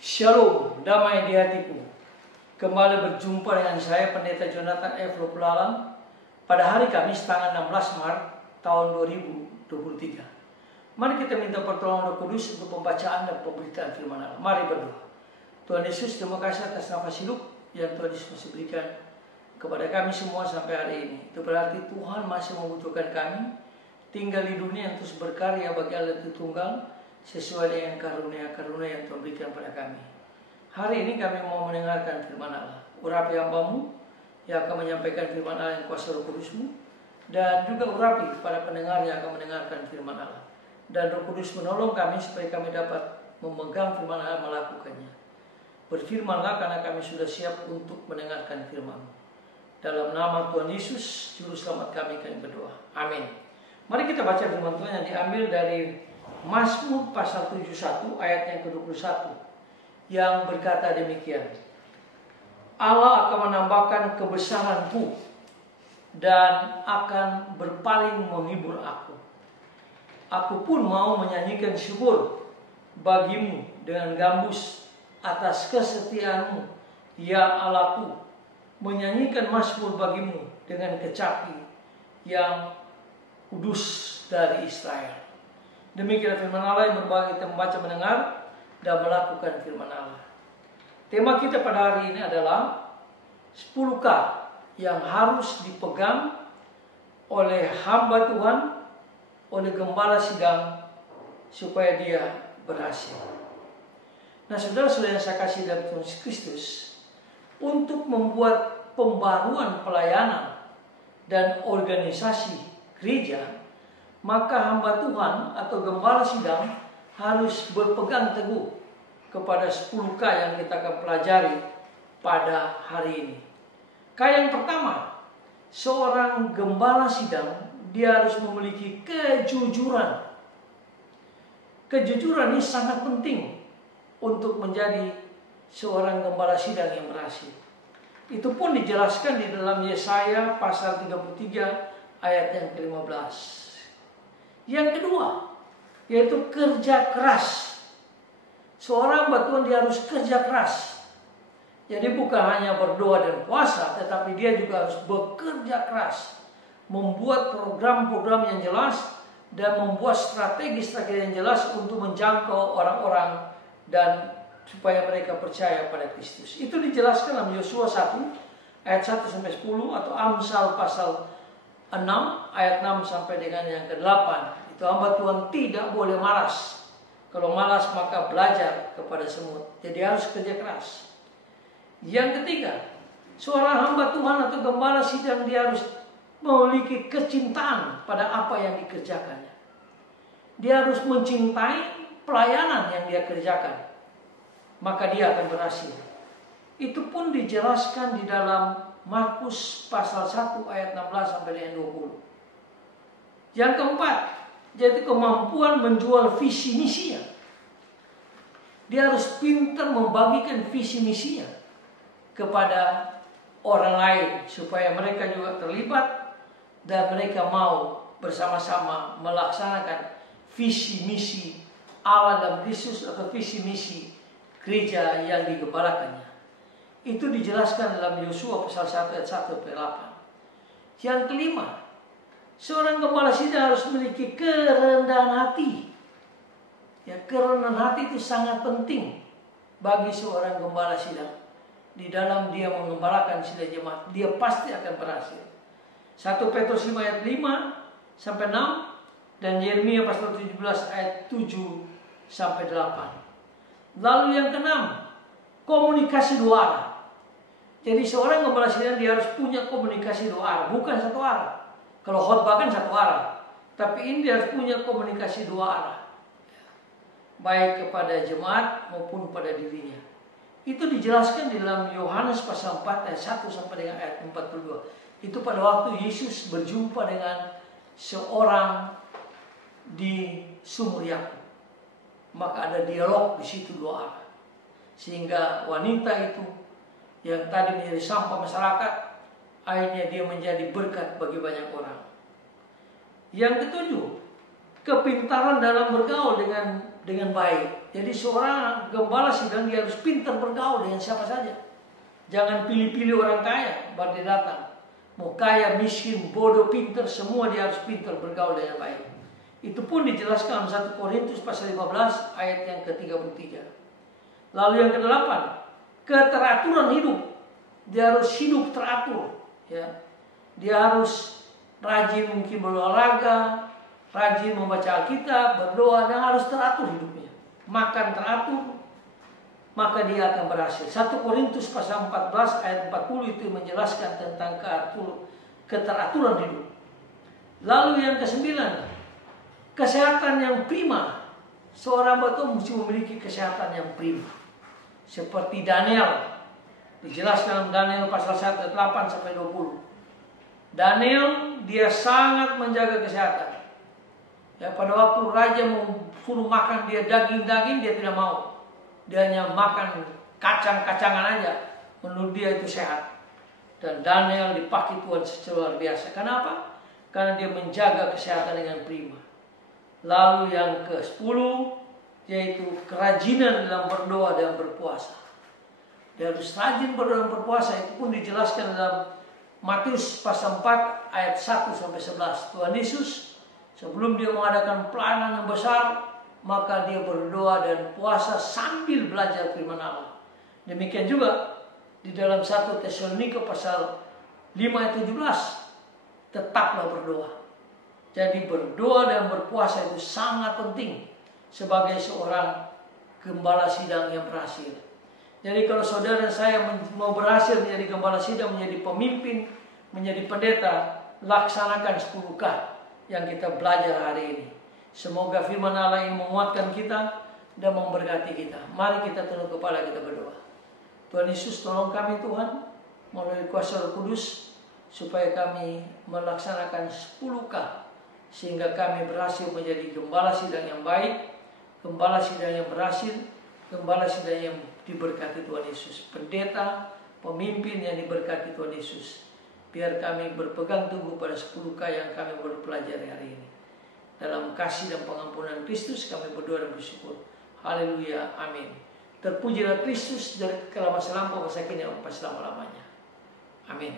Shalom, damai di hatiku. Kembali berjumpa dengan saya Pendeta Jonathan F. Lopulalang pada hari Kamis tanggal 16 Maret tahun 2023. Mari kita minta pertolongan Roh Kudus untuk pembacaan dan pemberitaan firman Allah. Mari berdoa. Tuhan Yesus, terima kasih atas nafas hidup yang Tuhan Yesus masih berikan kepada kami semua sampai hari ini. Itu berarti Tuhan masih membutuhkan kami tinggal di dunia yang terus berkarya bagi Allah Tritunggal sesuai dengan karunia-karunia yang Tuhan berikan pada kami. Hari ini kami mau mendengarkan firman Allah. Urapi hamba-Mu yang akan menyampaikan firman Allah yang kuasa Roh Kudus-Mu, dan juga urapi para pendengar yang akan mendengarkan firman Allah. Dan Roh Kudus menolong kami supaya kami dapat memegang firman Allah, melakukannya. Berfirmanlah karena kami sudah siap untuk mendengarkan firman-Mu. Dalam nama Tuhan Yesus, Juru Selamat kami berdoa. Amin. Mari kita baca firman Tuhan yang diambil dari Mazmur pasal 71 ayat yang ke-21 yang berkata demikian. Allah akan menambahkan kebesaran-Ku dan akan berpaling menghibur aku. Aku pun mau menyanyikan syukur bagi-Mu dengan gambus atas kesetiaan-Mu, ya Allahku. Menyanyikan mazmur bagi-Mu dengan kecapi yang kudus dari Israel. Demikian firman Allah yang berbagi kita membaca, mendengar, dan melakukan firman Allah. Tema kita pada hari ini adalah 10K yang harus dipegang oleh hamba Tuhan, oleh gembala sidang, supaya dia berhasil. Nah, saudara-saudara yang saya kasih dalam Tuhan Kristus, untuk membuat pembaruan pelayanan dan organisasi gereja, maka hamba Tuhan atau gembala sidang harus berpegang teguh kepada 10K yang kita akan pelajari pada hari ini. K yang pertama, seorang gembala sidang dia harus memiliki kejujuran. Kejujuran ini sangat penting untuk menjadi seorang gembala sidang yang berhasil. Itu pun dijelaskan di dalam Yesaya pasal 33 ayat yang ke-15. Yang kedua, yaitu kerja keras. Seorang hamba Tuhan dia harus kerja keras. Jadi bukan hanya berdoa dan puasa, tetapi dia juga harus bekerja keras, membuat program-program yang jelas dan membuat strategi-strategi yang jelas untuk menjangkau orang-orang dan supaya mereka percaya pada Kristus. Itu dijelaskan dalam Yosua 1 ayat 1-10 atau Amsal pasal 6 ayat 6 sampai dengan yang ke-8. Itu hamba Tuhan tidak boleh malas. Kalau malas maka belajar kepada semut. Jadi harus kerja keras. Yang ketiga, seorang hamba Tuhan atau gembala sidang dia harus memiliki kecintaan pada apa yang dikerjakannya. Dia harus mencintai pelayanan yang dia kerjakan, maka dia akan berhasil. Itu pun dijelaskan di dalam Markus pasal 1 ayat 16 sampai dengan 20. Yang keempat, yaitu kemampuan menjual visi misinya. Dia harus pintar membagikan visi misinya kepada orang lain supaya mereka juga terlibat dan mereka mau bersama-sama melaksanakan visi misi Allah dalam Kristus atau visi misi gereja yang digembalakannya. Itu dijelaskan dalam Yosua pasal 1 ayat 1-8. Yang kelima, seorang gembala sidang harus memiliki kerendahan hati. Ya, kerendahan hati itu sangat penting bagi seorang gembala sidang. Di dalam dia mengembalakan sidang jemaat, dia pasti akan berhasil. 1 Petrus 5 ayat 5-6 dan Yeremia pasal 17 ayat 7-8. Lalu yang keenam, komunikasi dua arah. Jadi seorang gembala sidang dia harus punya komunikasi dua arah, bukan satu arah. Kalau khotbah kan satu arah, tapi ini dia harus punya komunikasi dua arah, baik kepada jemaat maupun pada dirinya. Itu dijelaskan di dalam Yohanes pasal 4 ayat 1 sampai dengan ayat 42. Itu pada waktu Yesus berjumpa dengan seorang di sumur Yakub. Maka ada dialog di situ dua arah. Sehingga wanita itu yang tadi menjadi sampah masyarakat, akhirnya dia menjadi berkat bagi banyak orang. Yang ketujuh, kepintaran dalam bergaul dengan baik. Jadi seorang gembala sidang dia harus pintar bergaul dengan siapa saja. Jangan pilih-pilih orang kaya baru dia datang. Mau kaya, miskin, bodoh, pintar, semua dia harus pintar bergaul dengan baik. Itu pun dijelaskan dalam 1 Korintus pasal 15 ayat yang ke-33. Lalu yang ke-8, keteraturan hidup. Dia harus hidup teratur. Ya. Dia harus rajin mungkin berolahraga, rajin membaca Alkitab, berdoa, dan harus teratur hidupnya. Makan teratur, maka dia akan berhasil. 1 Korintus pasal 14 ayat 40 itu menjelaskan tentang keteraturan hidup. Lalu yang ke-9, kesehatan yang prima. Seorang betul mesti memiliki kesehatan yang prima. Seperti Daniel, dijelaskan dalam Daniel pasal 1 ayat 8 sampai 20. Daniel dia sangat menjaga kesehatan. Ya, pada waktu raja mau suruh makan dia daging-daging, dia tidak mau. Dia hanya makan kacang-kacangan aja. Menurut dia itu sehat. Dan Daniel dipakai Tuhan secara luar biasa. Kenapa? Karena dia menjaga kesehatan dengan prima. Lalu yang ke-10, yaitu kerajinan dalam berdoa dan berpuasa. Dia harus rajin berdoa dan berpuasa. Itu pun dijelaskan dalam Matius pasal 4 ayat 1 sampai 11. Tuhan Yesus sebelum dia mengadakan pelayanan yang besar, maka dia berdoa dan puasa sambil belajar firman Allah. Demikian juga di dalam 1 Tesalonika pasal 5 ayat 17, tetaplah berdoa. Jadi berdoa dan berpuasa itu sangat penting sebagai seorang gembala sidang yang berhasil. Jadi kalau saudara saya mau berhasil menjadi gembala sidang, menjadi pemimpin, menjadi pendeta, laksanakan 10K yang kita belajar hari ini. Semoga firman Allah ini menguatkan kita dan memberkati kita. Mari kita tunduk kepala, kita berdoa. Tuhan Yesus, tolong kami Tuhan, melalui kuasa Roh Kudus, supaya kami melaksanakan 10K, sehingga kami berhasil menjadi gembala sidang yang baik, gembala sidang yang berhasil, gembala sidang yang diberkati Tuhan Yesus, pendeta, pemimpin yang diberkati Tuhan Yesus. Biar kami berpegang teguh pada 10K yang kami baru pelajari hari ini. Dalam kasih dan pengampunan Kristus kami berdoa dan bersyukur. Haleluya, amin. Terpujilah Kristus dari kala masa lampau, masa kini, sampai selama-lamanya. Amin.